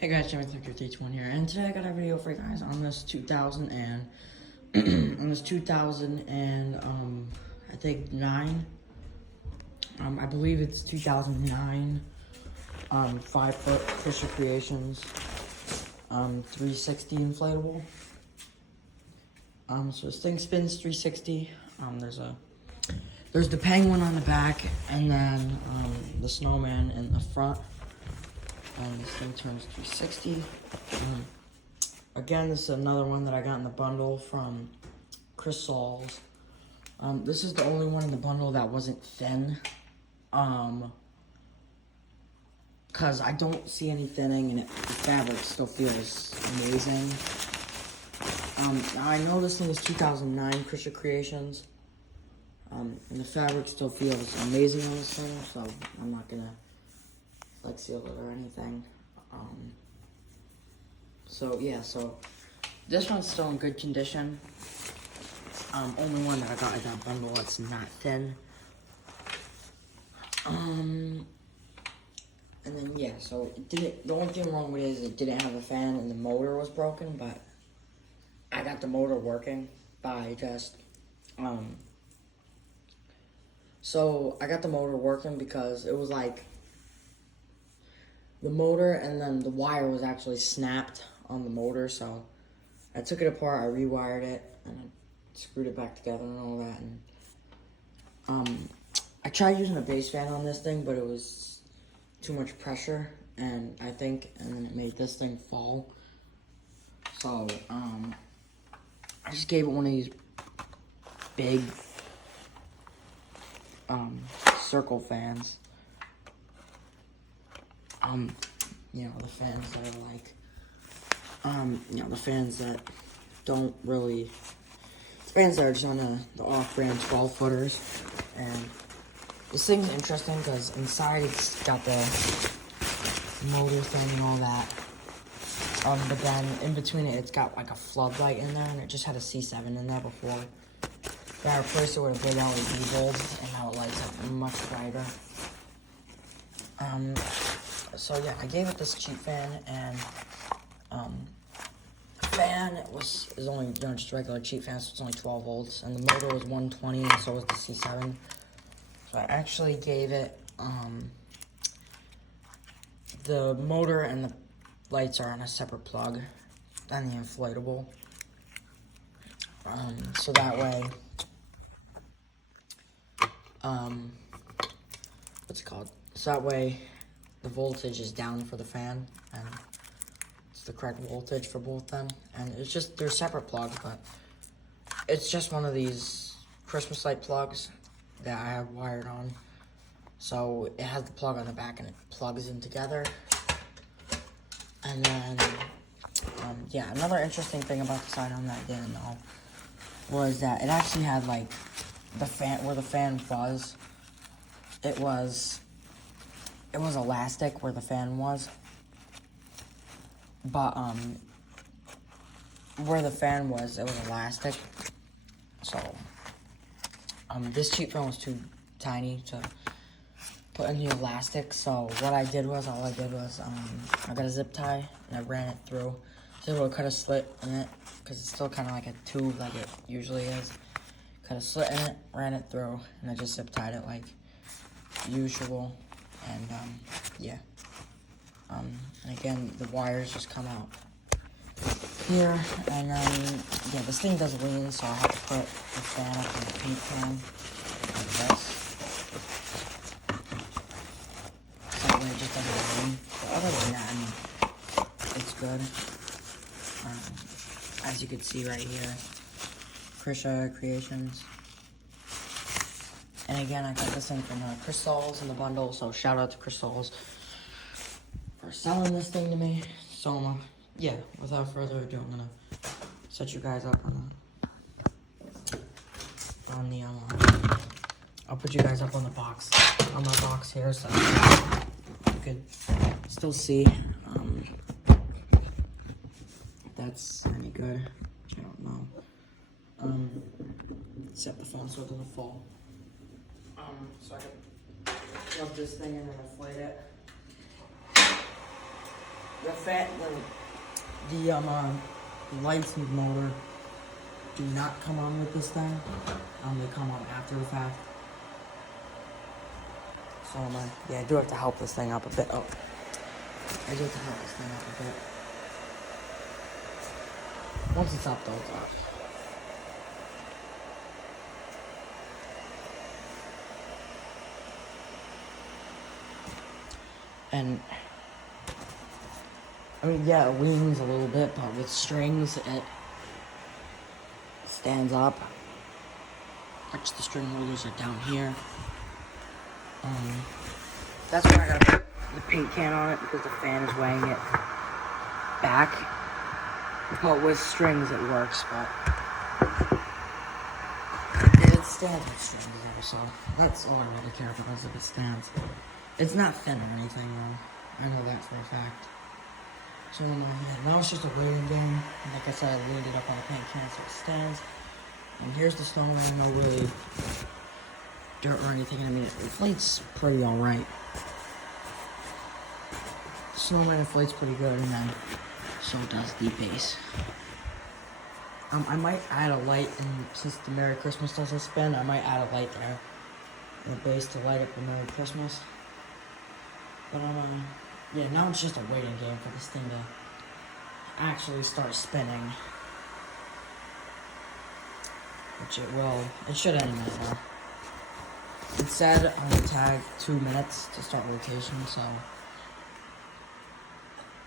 Hey guys, Jimmy Clicker H1 here, and today I got a video for you guys on this 2000 and on this 2000 and I think 9. I believe it's 2009 5-foot Fisher Creations 360 inflatable. So this thing spins 360. There's the penguin on the back, and then the snowman in the front. And this thing turns 360. Again, this is another one that I got in the bundle from Chris Saul's. This is the only one in the bundle that wasn't thin. Because I don't see any thinning, and the fabric still feels amazing. Now I know this thing is 2009 Fisher Creations. And the fabric still feels amazing on this thing, so I'm not gonna seal it or anything. So this one's still in good condition. Only one that I got in that bundle that's not thin. And then so the only thing wrong with it is it didn't have a fan and the motor was broken, but I got the motor working by just so I got the motor working because it was like the motor and then the wire was actually snapped on the motor, so I took it apart, I rewired it, and I screwed it back together and all that. And I tried using a base fan on this thing, but it was too much pressure, and then it made this thing fall. So I just gave it one of these big circle fans. The fans that are like, the fans that don't really, fans that are just on the off-brand 12-footers. And this thing's interesting because inside it's got the motor thing and all that. But then in between it, it's got like a floodlight in there, and it just had a C7 in there before. I replaced it with a big LED bulb, and now it lights up much brighter. So yeah, I gave it this cheap fan, and fan is only just a regular cheap fan, so it's only 12 volts, and the motor was 120, and so was the C7. So I actually gave it the motor and the lights are on a separate plug than the inflatable. So that way, what's it called? So that way, the voltage is down for the fan, and it's the correct voltage for both them. And it's just, they're separate plugs, but it's just one of these Christmas light plugs that I have wired on. So it has the plug on the back, and it plugs in together. And then, another interesting thing about the side on that I didn't know was that it actually had like the fan, where the fan was, it was elastic where the fan was, but where the fan was, it was elastic. So this cheap fan was too tiny to put in the elastic. So what I did was, I got a zip tie and I ran it through. I was able to cut a slit in it because it's still kind of like a tube like it usually is. Cut a slit in it, ran it through, and I just zip tied it like usual. And and again, the wires just come out here, and then this thing does lean, so I have to put the fan up in the paint pan like this, so that way it just doesn't lean. But other than that, it's good. As you can see right here, Fisher Creations. And again, I got this thing from Chris Saul's in the bundle, so shout out to Chris Saul's for selling this thing to me. So, without further ado, I'm gonna set you guys up I'll put you guys up on the box, on my box here, so you could still see if that's any good. I don't know. Set the phone so it doesn't fall. So I can plug this thing in and inflate it. the lights and motor do not come on with this thing. They come on after the fact. So yeah, I do have to help this thing up a bit. Oh, I do have to help this thing up a bit. Once it's up, though, it's up. And I mean, yeah, it leans a little bit, but with strings, it stands up. Which the string holders are down here. That's why I gotta put the paint can on it, because the fan is weighing it back. But with strings, it works, but it stands with strings there, so that's all I really care about is if it stands. It's not thin or anything, though. I know that for a fact. So now it's just a waiting game. And like I said, I leaned it up on the paint can so it stands. And here's the snowman. No really dirt or anything. I mean, it inflates pretty alright. The snowman inflates pretty good, and then so does the base. I might add a light, and since the Merry Christmas doesn't spin, I might add a light there in the base to light up the Merry Christmas. But yeah, now it's just a waiting game for this thing to actually start spinning. Which it will. It should any minute now. It said on the tag 2 minutes to start rotation, so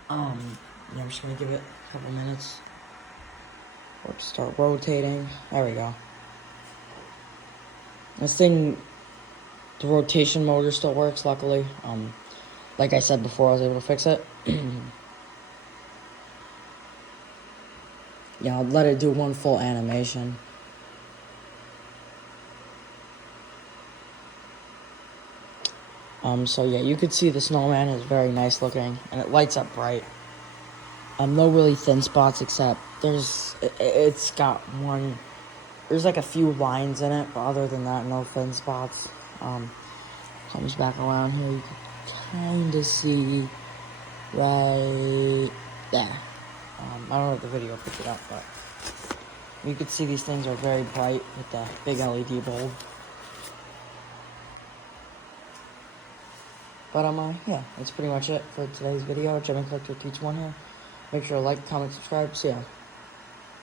yeah, I'm just gonna give it a couple minutes for it to start rotating. There we go. This thing, the rotation motor still works, luckily. Like I said before, I was able to fix it. Yeah, I'll let it do one full animation. So yeah, you could see the snowman is very nice looking, and it lights up bright. No really thin spots, except it's got one, there's like a few lines in it, but other than that, no thin spots. Comes back around here, you can kind of see right there. I don't know if the video picked it up, but you could see these things are very bright with the big LED bulb. But yeah, that's pretty much it for today's video. Jimmy Collector Teach 1 here. Make sure to like, comment, subscribe. See ya.